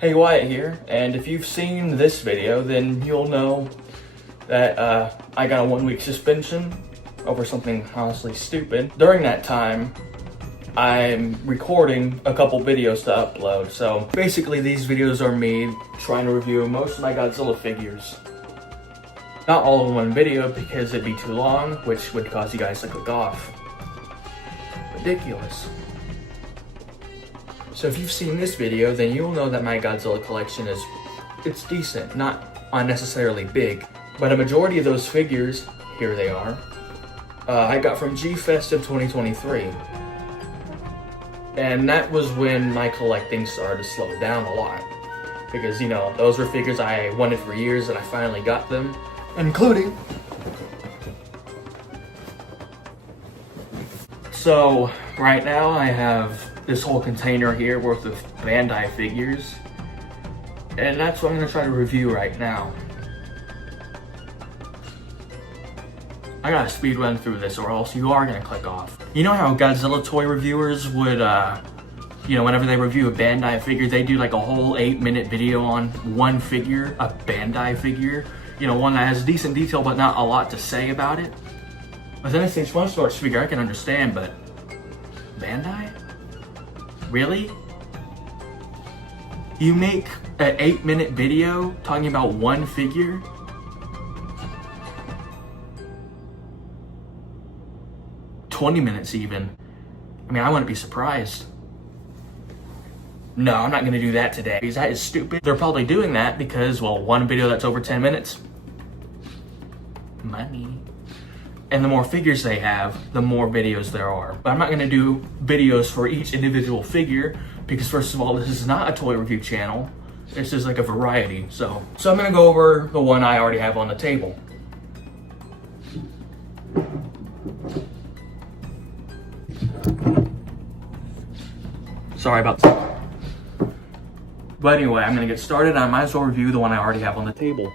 Hey, Wyatt here, and if you've seen this video, then you'll know that I got a 1-week suspension over something honestly stupid. During that time, I'm recording a couple videos to upload. So basically these videos are me trying to review most of my Godzilla figures. Not all in one video because it'd be too long, which would cause you guys to click off. Ridiculous. So if you've seen this video, then you'll know that my Godzilla collection it's decent, not unnecessarily big. But a majority of those figures, here they are, I got from G-Fest of 2023. And that was when my collecting started to slow down a lot. Because, you know, those were figures I wanted for years and I finally got them. Including... So, right now I have this whole container here worth of Bandai figures. And that's what I'm gonna try to review right now. I gotta speed run through this or else you are gonna click off. You know how Godzilla toy reviewers would, you know, whenever they review a Bandai figure, they do like a whole 8-minute video on one figure, a Bandai figure. You know, one that has decent detail but not a lot to say about it. But then it's one sports figure I can understand, but Bandai? Really? You make an 8-minute video talking about one figure? $20 minutes even. I mean, I wouldn't be surprised. No, I'm not gonna do that today because that is stupid. They're probably doing that because, well, one video that's over 10 minutes. Money. And the more figures they have, the more videos there are. But I'm not gonna do videos for each individual figure because first of all, this is not a toy review channel. This is like a variety. So I'm gonna go over the one I already have on the table. Sorry about that. But anyway, I'm gonna get started. I might as well review the one I already have on the table.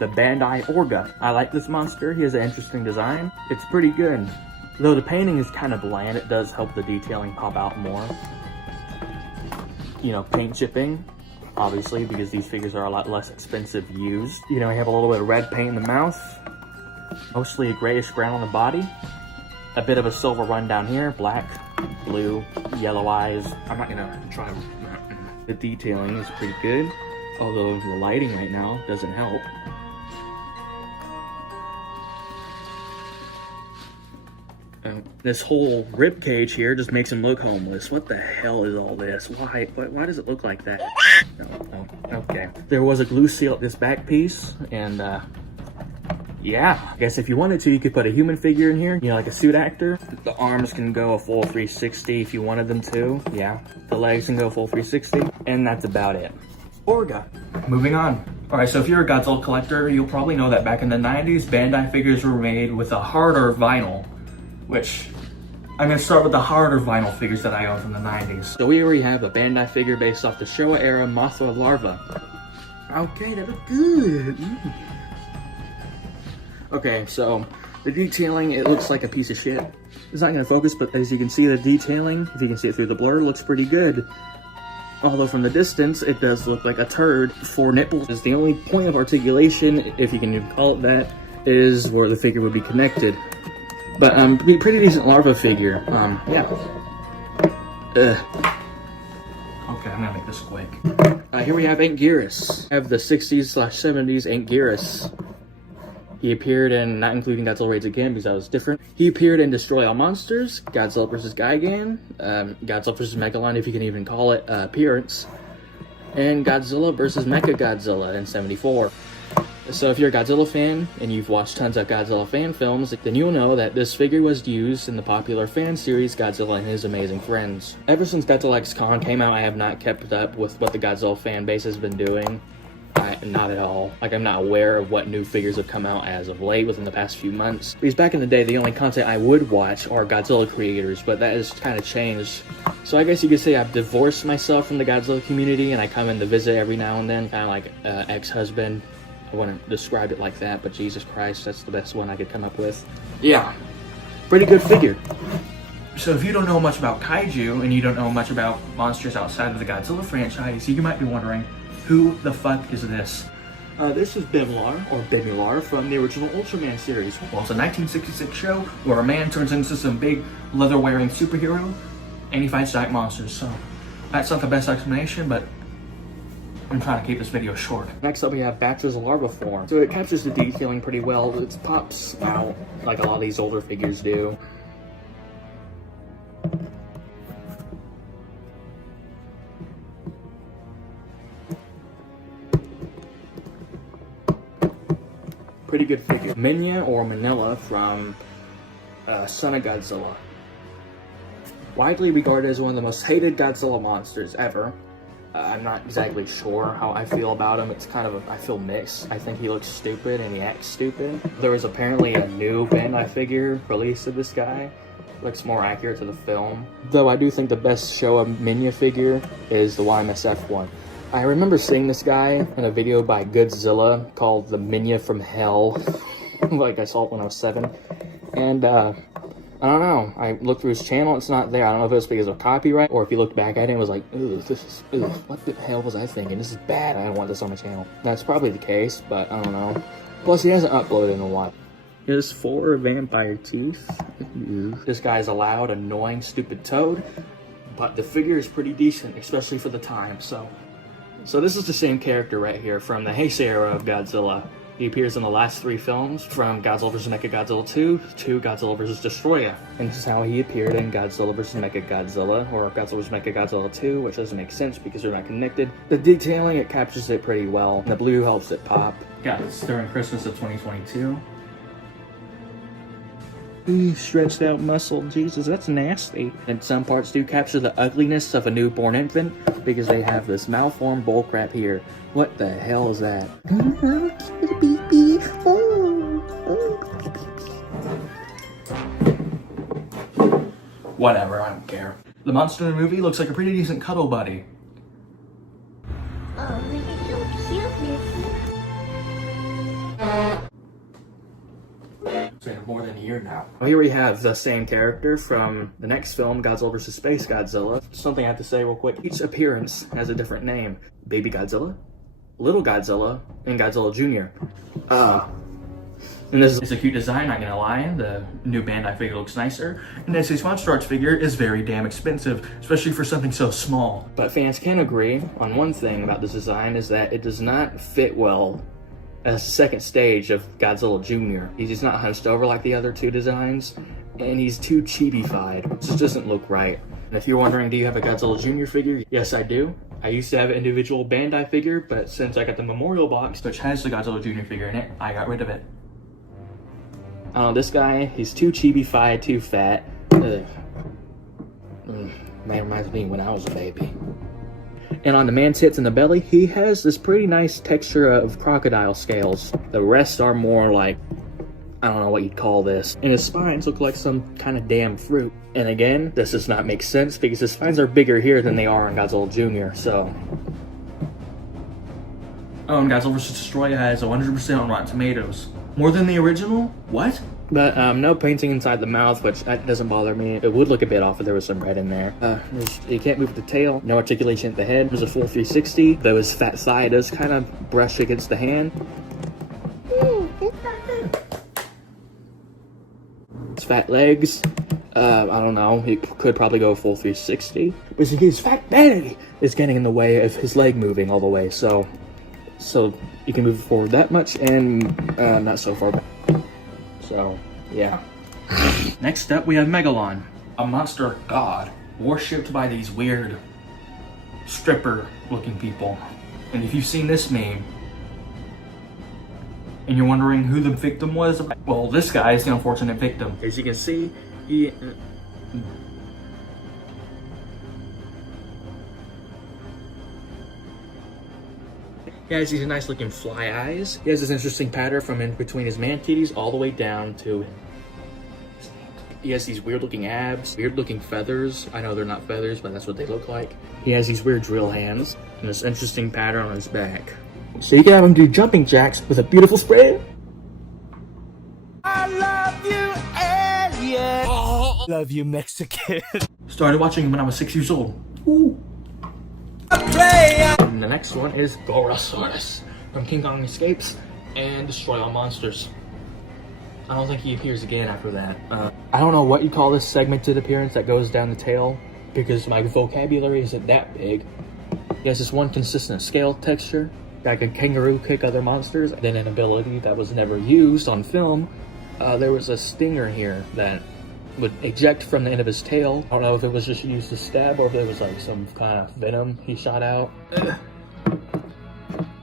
The Bandai Orga. I like this monster. He has an interesting design. It's pretty good. Though the painting is kind of bland, it does help the detailing pop out more. You know, paint chipping, obviously, because these figures are a lot less expensive used. You know, I have a little bit of red paint in the mouth. Mostly a grayish brown on the body. A bit of a silver run down here. Black, blue, yellow eyes. I'm not gonna try. The detailing is pretty good. Although the lighting right now doesn't help. This whole rib cage here just makes him look homeless. What the hell is all this? Why does it look like that? Oh, okay. There was a glue seal at this back piece, and yeah. I guess if you wanted to, you could put a human figure in here, you know, like a suit actor. The arms can go a full 360 if you wanted them to. Yeah. The legs can go full 360, and that's about it. Orga. Moving on. Alright, so if you're a Godzilla collector, you'll probably know that back in the 90s, Bandai figures were made with a harder vinyl, which I'm going to start with the harder vinyl figures that I own from the 90s. So we already have a Bandai figure based off the Showa era Mothra larva. Okay, that looks good. Okay, so the detailing, it looks like a piece of shit. It's not going to focus, but as you can see, the detailing, if you can see it through the blur, looks pretty good. Although from the distance, it does look like a turd. 4 nipples is the only point of articulation, if you can even call it that, is where the figure would be connected. But pretty decent larva figure. Yeah. Okay, I'm gonna make this quick. Here we have Anguirus. I have the 60s/70s Anguirus. He appeared in, not including Godzilla Raids Again because that was different. He appeared in Destroy All Monsters, Godzilla vs. Gigan, Godzilla vs. Megalon, if you can even call it appearance, and Godzilla vs. Mechagodzilla in '74. So if you're a Godzilla fan and you've watched tons of Godzilla fan films, then you'll know that this figure was used in the popular fan series Godzilla and His Amazing Friends. Ever since Godzilla X Con came out, I have not kept up with what the Godzilla fan base has been doing. Not at all. Like, I'm not aware of what new figures have come out as of late within the past few months. Because back in the day, the only content I would watch are Godzilla creators, but that has kind of changed. So I guess you could say I've divorced myself from the Godzilla community and I come in to visit every now and then, kind of like ex-husband. I wouldn't describe it like that, but Jesus Christ, that's the best one I could come up with. Yeah, pretty good figure. So if you don't know much about Kaiju and you don't know much about monsters outside of the Godzilla franchise, you might be wondering, Who the fuck is this? This is Bimlar, or Bimular, from the original Ultraman series. Well, it's a 1966 show where a man turns into some big leather-wearing superhero and he fights giant monsters. So that's not the best explanation, but I'm trying to keep this video short. Next up we have Batch's larva form. So it captures the detailing pretty well. It pops out like a lot of these older figures do. Pretty good figure. Minya, or Manila, from Son of Godzilla. Widely regarded as one of the most hated Godzilla monsters ever. I'm not exactly sure how I feel about him. It's kind of I feel mixed. I think he looks stupid and he acts stupid. There was apparently a new Bandai figure released of this guy. Looks more accurate to the film. Though I do think the best Showa Minya figure is the YMSF one. I remember seeing this guy in a video by Godzilla called The Minya from Hell. Like, I saw it when I was 7. And, I don't know. I looked through his channel, it's not there. I don't know if it was because of copyright, or if you looked back at it and was like, ugh, what the hell was I thinking? This is bad, I don't want this on my channel. That's probably the case, but I don't know. Plus, he hasn't uploaded in a while. Here's 4 vampire teeth. This guy's a loud, annoying, stupid toad. But the figure is pretty decent, especially for the time, So this is the same character right here from the Heisei era of Godzilla. He appears in the last 3 films, from Godzilla vs. Mechagodzilla 2 to Godzilla vs. Destroyer. And this is how he appeared in Godzilla vs. Mechagodzilla, or Godzilla vs. Mechagodzilla 2, which doesn't make sense because they're not connected. The detailing, it captures it pretty well. And the blue helps it pop. Got this during Christmas of 2022. Stretched out muscle, Jesus, that's nasty. And some parts do capture the ugliness of a newborn infant because they have this malformed bullcrap here. What the hell is that? Whatever, I don't care. The monster in the movie looks like a pretty decent cuddle buddy. Oh, you're so cute, Missy. It's been more than a year now. Well, here we have the same character from the next film, Godzilla vs. Space Godzilla. Something I have to say real quick. Each appearance has a different name. Baby Godzilla, Little Godzilla, and Godzilla Jr. And this is a cute design, not gonna lie. The new Bandai figure looks nicer. And this Monster Arts figure is very damn expensive, especially for something so small. But fans can agree on one thing about this design, is that it does not fit well as the second stage of Godzilla Jr. He's just not hunched over like the other 2 designs, and he's too chibi-fied. It just doesn't look right. And if you're wondering, do you have a Godzilla Jr. figure? Yes, I do. I used to have an individual Bandai figure, but since I got the memorial box, which has the Godzilla Jr. figure in it, I got rid of it. This guy, he's too chibi-fied, too fat. Man, reminds me when I was a baby. And on the man's tits and the belly, he has this pretty nice texture of crocodile scales. The rest are more like, I don't know what you'd call this. And his spines look like some kind of damn fruit. And again, this does not make sense because his spines are bigger here than they are on Godzilla Jr., so. Oh, and Godzilla vs. Destroyer has 100% on Rotten Tomatoes. More than the original? What? But no painting inside the mouth, which that doesn't bother me. It would look a bit off if there was some red in there. You can't move the tail, no articulation at the head. There's a full 360, though his fat thigh does kind of brush against the hand. His fat legs, I don't know, he could probably go full 360. But his fat belly is getting in the way of his leg moving all the way, so you can move forward that much and not so far back. So, yeah. Next up, we have Megalon, a monster god, worshipped by these weird stripper-looking people. And if you've seen this meme, and you're wondering who the victim was, well, this guy is the unfortunate victim. As you can see, he has these nice looking fly eyes. He has this interesting pattern from in between his man titties all the way down to his hand. He has these weird looking abs, weird looking feathers. I know they're not feathers, but that's what they look like. He has these weird drill hands and this interesting pattern on his back. So you can have him do jumping jacks with a beautiful spread. I love you, alien. Oh. Love you, Mexican. Started watching him when I was 6 years old. Ooh. play. And the next one is Gorosaurus from King Kong Escapes and Destroy All Monsters. I don't think he appears again after that. I don't know what you call this segmented appearance that goes down the tail, because my vocabulary isn't that big. He has this one consistent scale texture, like a kangaroo kick other monsters. Then an ability that was never used on film. There was a stinger here that would eject from the end of his tail. I don't know if it was just used to stab or if there was like some kind of venom he shot out.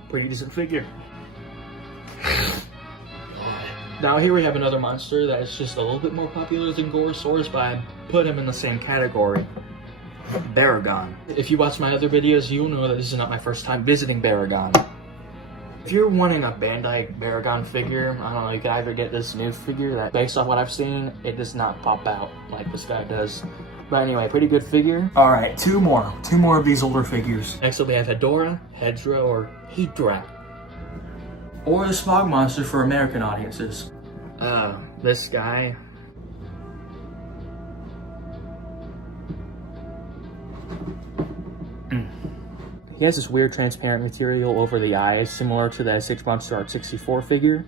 Pretty decent figure. Now here we have another monster that is just a little bit more popular than Gorosaurus, but I put him in the same category. Baragon. If you watch my other videos, you'll know that this is not my first time visiting Baragon. If you're wanting a Bandai Baragon figure, I don't know, you could either get this new figure that, based off what I've seen, it does not pop out like this guy does. But anyway, pretty good figure. Alright, two more of these older figures. Next up we have Hedorah, Hedra, or Hedra. Or the Smog Monster for American audiences. This guy. He has this weird transparent material over the eyes, similar to the SH Monster Art 64 figure.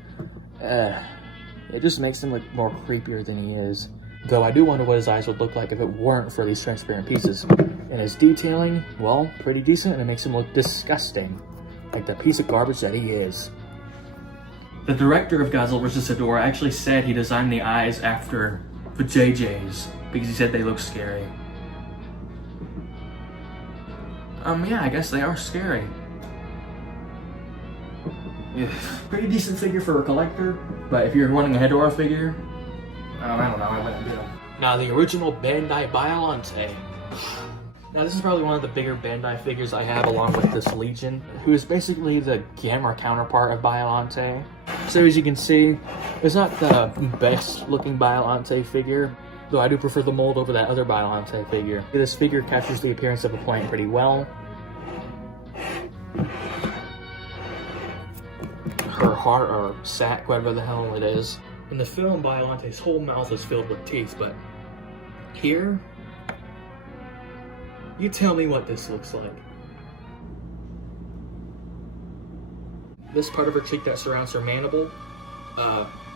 It just makes him look more creepier than he is. Though I do wonder what his eyes would look like if it weren't for these transparent pieces. And his detailing, well, pretty decent, and it makes him look disgusting. Like the piece of garbage that he is. The director of Godzilla vs. Hedorah actually said he designed the eyes after the JJs, because he said they look scary. Yeah, I guess they are scary. Yeah. Pretty decent figure for a collector, but if you're wanting a Hedorah figure, I don't know, I wouldn't get them. Now the original Bandai Biollante. Now this is probably one of the bigger Bandai figures I have, along with this Legion, who is basically the Gamera counterpart of Biollante. So as you can see, it's not the best looking Biollante figure, though I do prefer the mold over that other Biollante figure. This figure captures the appearance of a plant pretty well. Her heart, or sac, whatever the hell it is. In the film, Biollante's whole mouth is filled with teeth, but here, you tell me what this looks like. This part of her cheek that surrounds her mandible,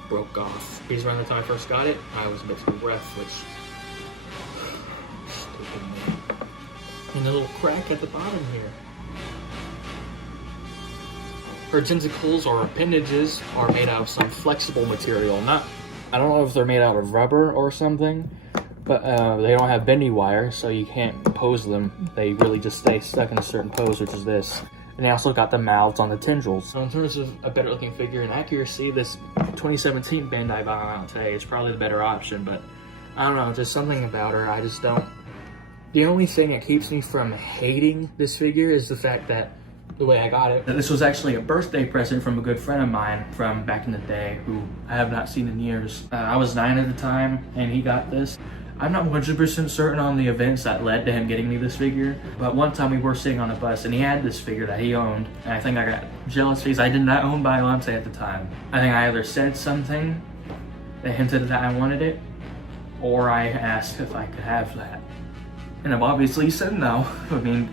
broke off. Because around the time I first got it, I was mixed with breath, which... stupid me. And a little crack at the bottom here. Her tentacles or appendages are made out of some flexible material. I don't know if they're made out of rubber or something, but they don't have bendy wire, so you can't pose them. They really just stay stuck in a certain pose, which is this. And they also got the mouths on the tendrils. So in terms of a better looking figure and accuracy, this 2017 Bandai Biollante is probably the better option, but I don't know, just something about her, I just don't... The only thing that keeps me from hating this figure is the fact that the way I got it. This was actually a birthday present from a good friend of mine from back in the day, who I have not seen in years. I was 9 at the time, and he got this. I'm not 100% certain on the events that led to him getting me this figure, but one time we were sitting on a bus and he had this figure that he owned, and I think I got jealous because I did not own Biollante at the time. I think I either said something that hinted that I wanted it, or I asked if I could have that. And I've obviously said no. I mean,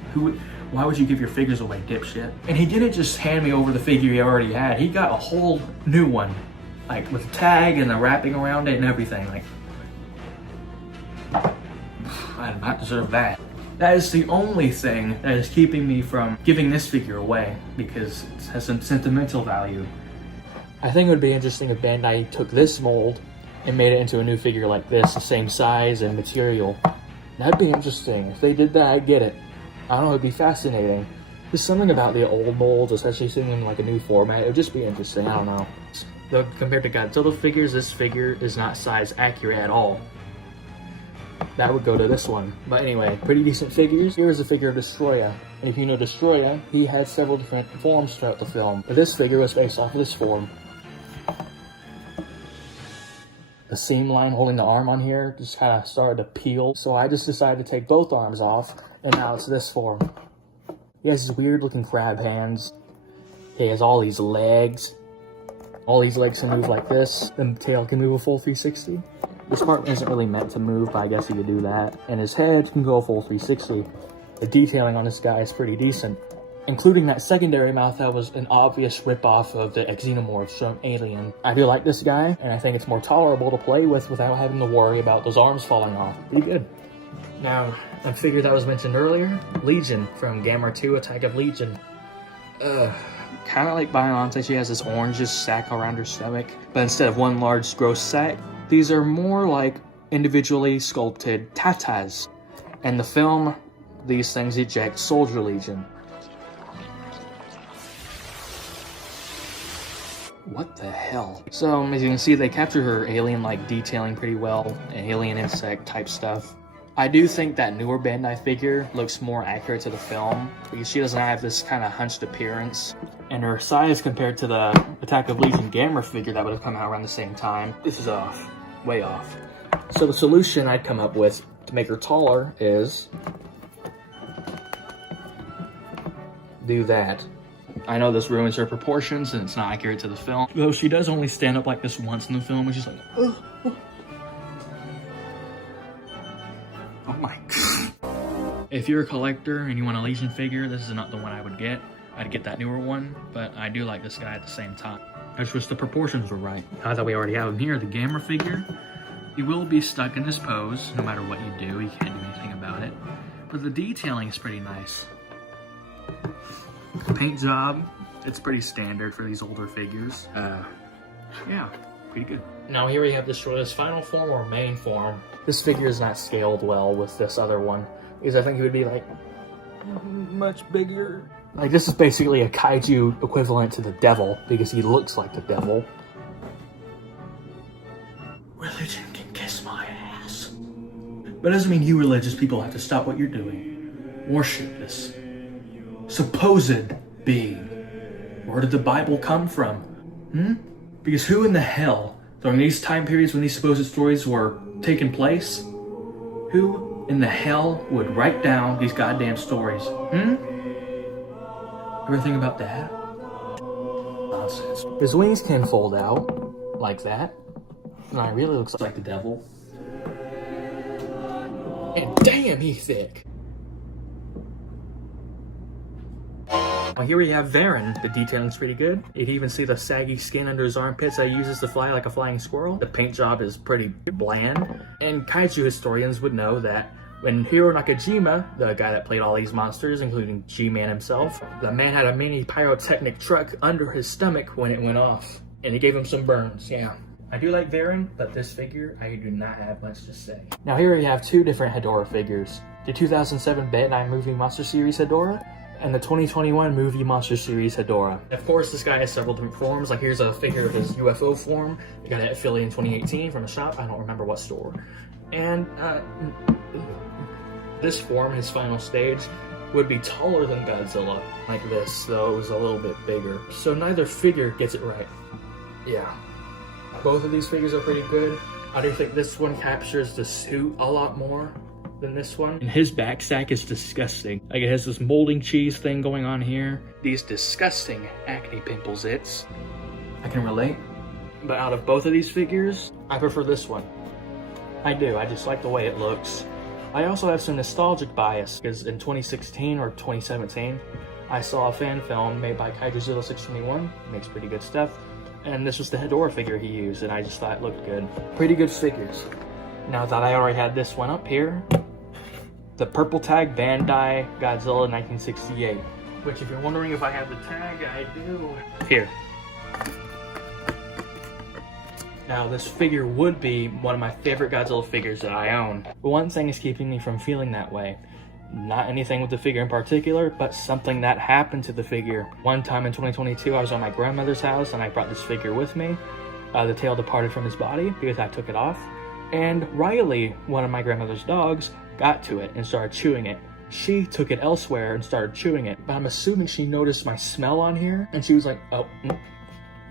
why would you give your figures away, dipshit? And he didn't just hand me over the figure he already had, he got a whole new one. Like with a tag and the wrapping around it and everything. Like, I did not deserve that. That is the only thing that is keeping me from giving this figure away, because it has some sentimental value. I think it would be interesting if Bandai took this mold and made it into a new figure like this, the same size and material. That'd be interesting. If they did that, I'd get it. I don't know, it'd be fascinating. There's something about the old molds, especially seeing them in like a new format, it would just be interesting, I don't know. Though compared to Godzilla figures, this figure is not size accurate at all. That would go to this one. But anyway, pretty decent figures. Here's a figure of Destroya. And if you know Destroya, he had several different forms throughout the film. But this figure was based off of this form. The seam line holding the arm on here just kind of started to peel. So I just decided to take both arms off, and now it's this form. He has these weird looking crab hands. He has all these legs. All these legs can move like this. The tail can move a full 360. This part isn't really meant to move, but I guess he could do that. And his head can go a full 360. The detailing on this guy is pretty decent, including that secondary mouth that was an obvious ripoff of the xenomorphs from Alien. I do like this guy, and I think it's more tolerable to play with without having to worry about those arms falling off. Pretty good. Now, a figure that was mentioned earlier, Legion from Gamma 2 Attack of Legion. Kind of like Biontech, she has this orangish sack around her stomach, but instead of one large gross sack, these are more like individually sculpted tatas. In the film, these things eject Soldier Legion. What the hell? So, as you can see, they capture her alien-like detailing pretty well, alien insect type stuff. I do think that newer Bandai figure looks more accurate to the film, because she doesn't have this kind of hunched appearance. And her size compared to the Attack of Legion Gamma figure that would have come out around the same time, this is off. Way off. So the solution I'd come up with to make her taller is do that. I know this ruins her proportions and it's not accurate to the film, though she does only stand up like this once in the film, which is like, oh my god. If you're a collector and you want a Legion figure, this is not the one I would get. I'd get that newer one, but I do like this guy at the same time. I just wish the proportions were right. Now that we already have him here, the Gamma figure, he will be stuck in this pose no matter what you do. You can't do anything about it. But the detailing is pretty nice. The paint job, it's pretty standard for these older figures. Yeah, pretty good. Now here we have this final form or main form. This figure is not scaled well with this other one, because I think it would be like much bigger. Like this is basically a kaiju equivalent to the devil, because he looks like the devil. Religion can kiss my ass. But it doesn't mean you religious people have to stop what you're doing. Worship this supposed being. Where did the Bible come from? Because who in the hell, during these time periods when these supposed stories were taking place, who in the hell would write down these goddamn stories? Ever think about that? Nonsense. His wings can fold out like that. And it really looks like the devil. And damn, he's thick. Well, here we have Varen. The detailing's pretty good. You can even see the saggy skin under his armpits that he uses to fly like a flying squirrel. The paint job is pretty bland. And kaiju historians would know that when Hiro Nakajima, the guy that played all these monsters, including G-Man himself, the man had a mini pyrotechnic truck under his stomach when it went off. And it gave him some burns, yeah. I do like Varen, but this figure, I do not have much to say. Now here we have two different Hedorah figures. The 2007 Bandai movie Monster Series Hedorah, and the 2021 movie Monster Series Hedorah. Of course, this guy has several different forms. Like here's a figure of his UFO form. I got it at Philly in 2018 from a shop. I don't remember what store. And this form, his final stage, would be taller than Godzilla, like this, though it was a little bit bigger. So neither figure gets it right. Yeah. Both of these figures are pretty good. I do think this one captures the suit a lot more than this one. And his back sack is disgusting. Like it has this molding cheese thing going on here. These disgusting acne pimples I can relate. But out of both of these figures, I prefer this one. I do, I just like the way it looks. I also have some nostalgic bias, because in 2016 or 2017, I saw a fan film made by Kaiju 0621, makes pretty good stuff, and this was the Hedorah figure he used, and I just thought it looked good. Pretty good figures. Now that I already had this one up here, the purple tag Bandai Godzilla 1968, which if you're wondering if I have the tag, I do. Here. Now, this figure would be one of my favorite Godzilla figures that I own. But one thing is keeping me from feeling that way. Not anything with the figure in particular, but something that happened to the figure. One time in 2022, I was at my grandmother's house and I brought this figure with me. The tail departed from his body because I took it off. And Riley, one of my grandmother's dogs, got to it and started chewing it. She took it elsewhere and started chewing it. But I'm assuming she noticed my smell on here and she was like, oh.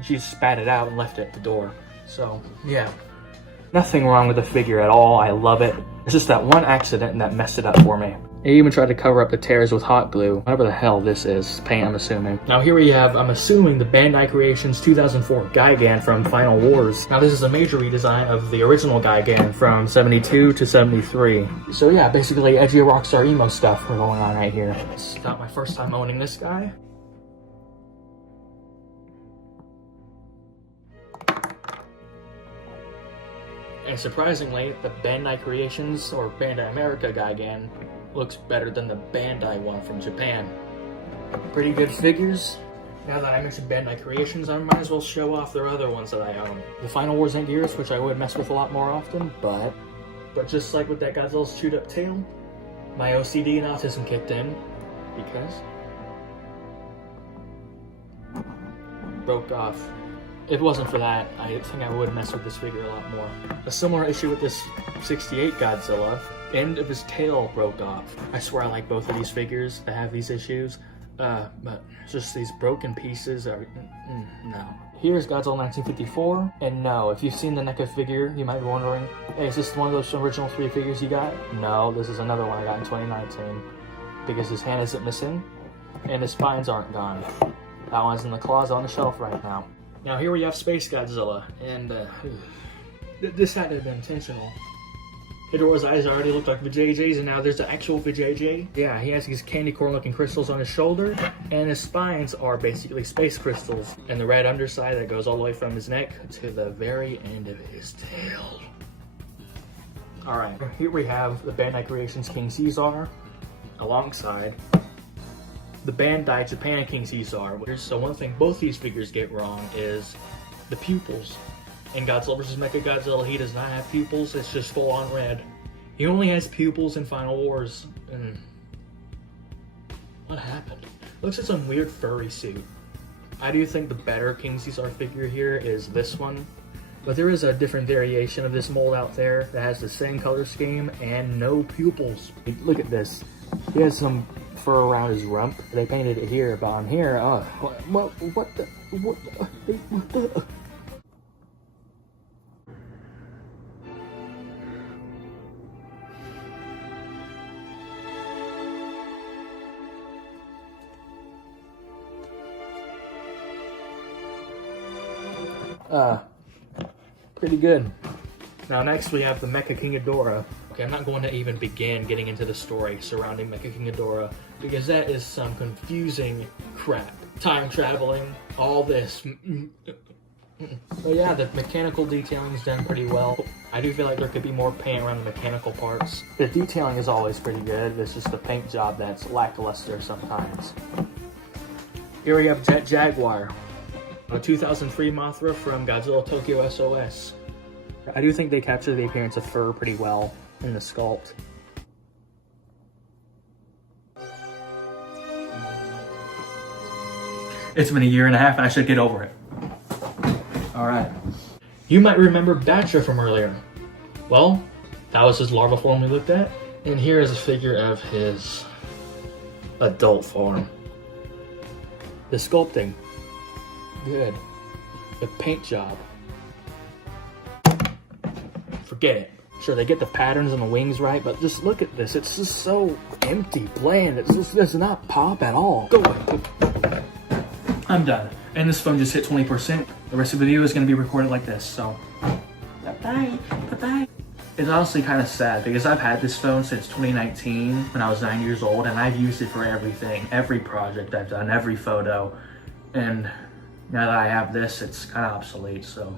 She spat it out and left it at the door. So, yeah. Nothing wrong with the figure at all. I love it. It's just that one accident that messed it up for me. I even tried to cover up the tears with hot glue. Whatever the hell this is. Paint, I'm assuming. Now here we have, I'm assuming, the Bandai Creations 2004 Gigan from Final Wars. Now this is a major redesign of the original Gigan from 72 to 73. So yeah, basically edgy rockstar emo stuff we're going on right here. It's not my first time owning this guy. And surprisingly, the Bandai Creations, or Bandai America Gigan, looks better than the Bandai one from Japan. Pretty good figures. Now that I mentioned Bandai Creations, I might as well show off their other ones that I own. The Final Wars and Gears, which I would mess with a lot more often, but just like with that Godzilla's chewed up tail, my OCD and autism kicked in, because broke off. If it wasn't for that, I think I would mess with this figure a lot more. A similar issue with this 68 Godzilla, end of his tail broke off. I swear I like both of these figures that have these issues, but just these broken pieces are, no. Here's Godzilla 1954, and no, if you've seen the NECA figure, you might be wondering, hey, is this one of those original 3 figures you got? No, this is another one I got in 2019, because his hand isn't missing, and his spines aren't gone. That one's in the closet on the shelf right now. Now here we have Space Godzilla, and this had to have been intentional. Ghidorah's eyes already look like Vijayjay's, and now there's the actual Vijayjay. Yeah, he has these candy corn looking crystals on his shoulder, and his spines are basically space crystals. And the red underside that goes all the way from his neck to the very end of his tail. Alright, here we have the Bandai Creations King Caesar, alongside the Bandai Japan King Caesar. So one thing both these figures get wrong is the pupils. In Godzilla vs. Mechagodzilla, he does not have pupils, it's just full on red. He only has pupils in Final Wars. What happened? Looks like some weird furry suit. I do think the better King Caesar figure here is this one. But there is a different variation of this mold out there that has the same color scheme and no pupils. Look at this. He has some fur around his rump. They painted it here, but on here, what the? Pretty good. Now next we have the Mecha King Ghidorah. Okay, I'm not going to even begin getting into the story surrounding Mecha King Ghidorah, because that is some confusing crap. Time traveling, all this. But yeah, the mechanical detailing is done pretty well. I do feel like there could be more paint around the mechanical parts. The detailing is always pretty good, it's just the paint job that's lackluster sometimes. Here we have Jet Jaguar, a 2003 Mothra from Godzilla Tokyo SOS. I do think they capture the appearance of fur pretty well in the sculpt. It's been a year and a half and I should get over it. Alright. You might remember Batra from earlier. Well, that was his larval form we looked at. And here is a figure of his adult form. The sculpting, good. The paint job, forget it. Sure, they get the patterns and the wings right, but just look at this. It's just so empty, bland. It just does not pop at all. Go away. I'm done. And this phone just hit 20%. The rest of the video is going to be recorded like this, so bye-bye. Bye-bye. It's honestly kind of sad because I've had this phone since 2019 when I was 9 years old, and I've used it for everything. Every project I've done, every photo. And now that I have this, it's kind of obsolete, so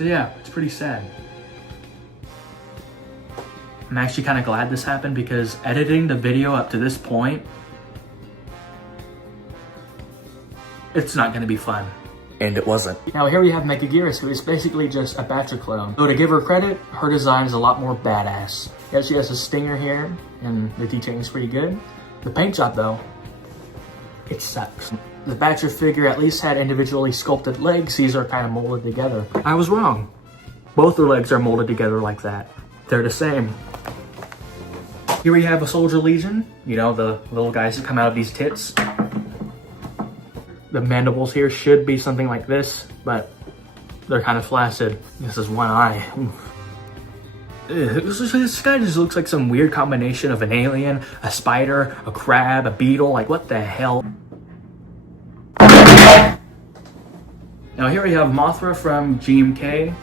yeah, it's pretty sad. I'm actually kind of glad this happened because editing the video up to this point, it's not going to be fun. And it wasn't. Now here we have Mechagearus, who is basically just a Batra clone. Though to give her credit, her design is a lot more badass. Yeah, she has a stinger here, and the detailing is pretty good. The paint job though, it sucks. The Batra figure at least had individually sculpted legs. These are kind of molded together. I was wrong. Both her legs are molded together like that. They're the same. Here we have a Soldier Legion. You know, the little guys that come out of these tits. The mandibles here should be something like this, but they're kind of flaccid. This is one eye. This guy just looks like some weird combination of an alien, a spider, a crab, a beetle. Like, what the hell? Now here we have Mothra from GMK.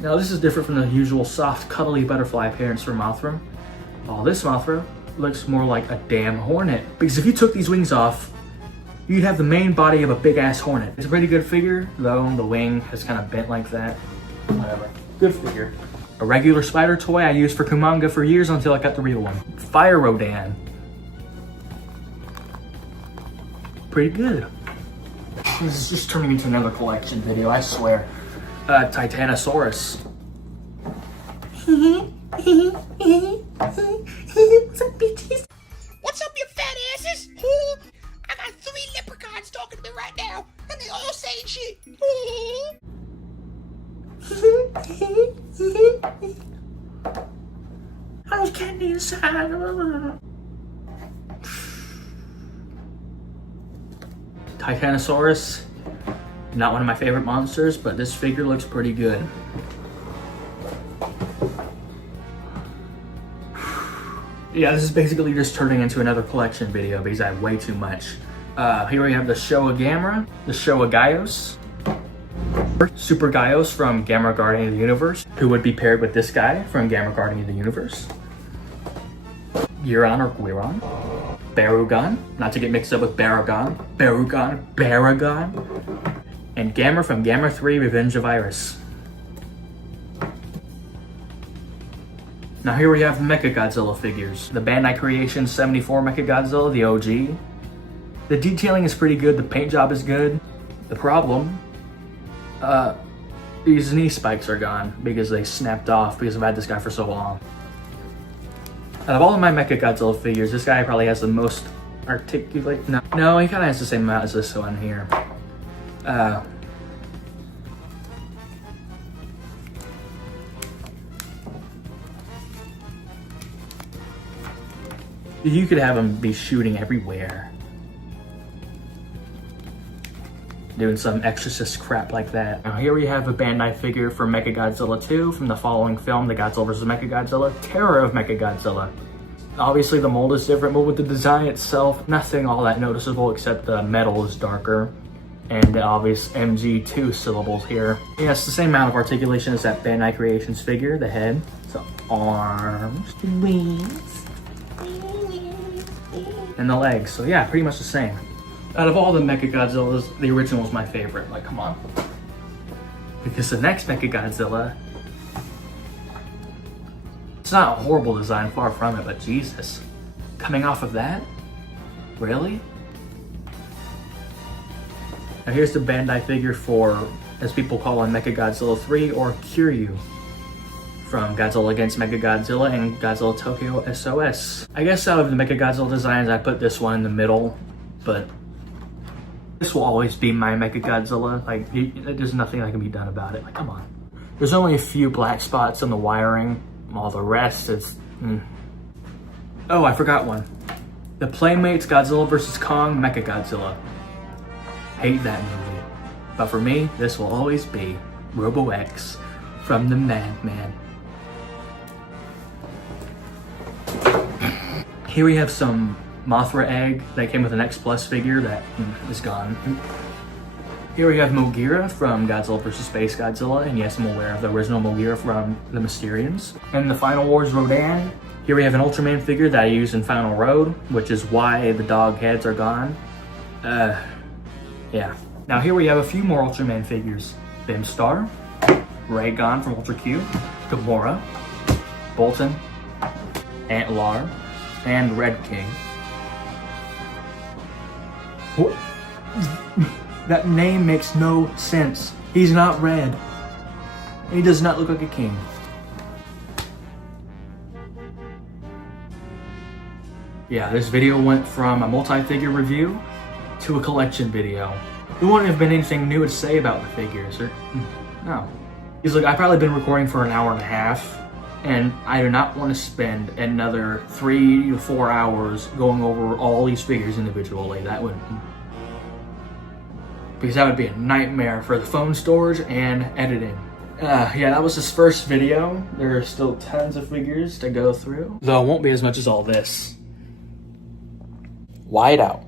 Now this is different from the usual soft, cuddly butterfly appearance for Mothra. Oh, this Mothra looks more like a damn hornet. Because if you took these wings off, you'd have the main body of a big ass hornet. It's a pretty good figure, though the wing is kind of bent like that. Whatever. Good figure. A regular spider toy I used for Kumanga for years until I got the real one. Fire Rodan. Pretty good. This is just turning into another collection video, I swear. Titanosaurus. What's up, bitches? What's up, you fat asses? I got 3 leprechauns talking to me right now, and they all saying shit. How's candy inside? Titanosaurus. Not one of my favorite monsters, but this figure looks pretty good. Yeah, this is basically just turning into another collection video because I have way too much. Here we have the Showa Gamera, the Showa Gaios, Super Gaios from Gamera Guardian of the Universe, who would be paired with this guy from Gamera Guardian of the Universe. Giron or Guiron. Barugan, not to get mixed up with Baragon. Baragon. And Gamera from Gamera 3 Revenge of Iris. Now here we have Mechagodzilla figures. The Bandai Creations 74 Mechagodzilla, the OG. The detailing is pretty good, the paint job is good. The problem, these knee spikes are gone because they snapped off because I've had this guy for so long. Out of all of my Mechagodzilla figures, this guy probably has the most articulate. No, he kind of has the same amount as this one here. You could have him be shooting everywhere. Doing some exorcist crap like that. Now here we have a Bandai figure for Mechagodzilla 2 from the following film, The Godzilla vs. Mechagodzilla, Terror of Mechagodzilla. Obviously the mold is different, but with the design itself, nothing all that noticeable except the metal is darker and the obvious MG2 syllables here. Yeah, it's the same amount of articulation as that Bandai Creations figure, the head, the arms, the wings, and the legs. So yeah, pretty much the same. Out of all the Mechagodzillas, the original is my favorite. Like, come on. Because the next Mechagodzilla, it's not a horrible design, far from it, but Jesus. Coming off of that? Really? Now here's the Bandai figure for, as people call him, Mechagodzilla 3 or Kiryu. From Godzilla Against Mechagodzilla and Godzilla Tokyo SOS. I guess out of the Mechagodzilla designs, I put this one in the middle, but this will always be my Mechagodzilla. Like, there's nothing that can be done about it. Like, come on. There's only a few black spots on the wiring. All the rest, it's... Oh, I forgot one. The Playmates Godzilla vs. Kong Mechagodzilla. Hate that movie. But for me, this will always be Robo X from the Madman. Here we have some Mothra egg that came with an X Plus figure that is gone. Here we have Mogira from Godzilla vs. Space Godzilla, and yes, I'm aware of the original Mogira from the Mysterians. And the Final Wars Rodan. Here we have an Ultraman figure that I used in Final Road, which is why the dog heads are gone. Yeah. Now here we have a few more Ultraman figures. Bimstar, Raygon from Ultra Q, Gamora, Bolton, Antlar, and Red King. What? That name makes no sense. He's not red. He does not look like a king. Yeah, this video went from a multi-figure review to a collection video. There wouldn't have been anything new to say about the figures, or no. Because look, I've probably been recording for an hour and a half, and I do not want to spend another 3 to 4 hours going over all these figures individually. That would... Because that would be a nightmare for the phone storage and editing. Yeah, that was his first video. There are still tons of figures to go through. Though it won't be as much as all this. Wyatt'o.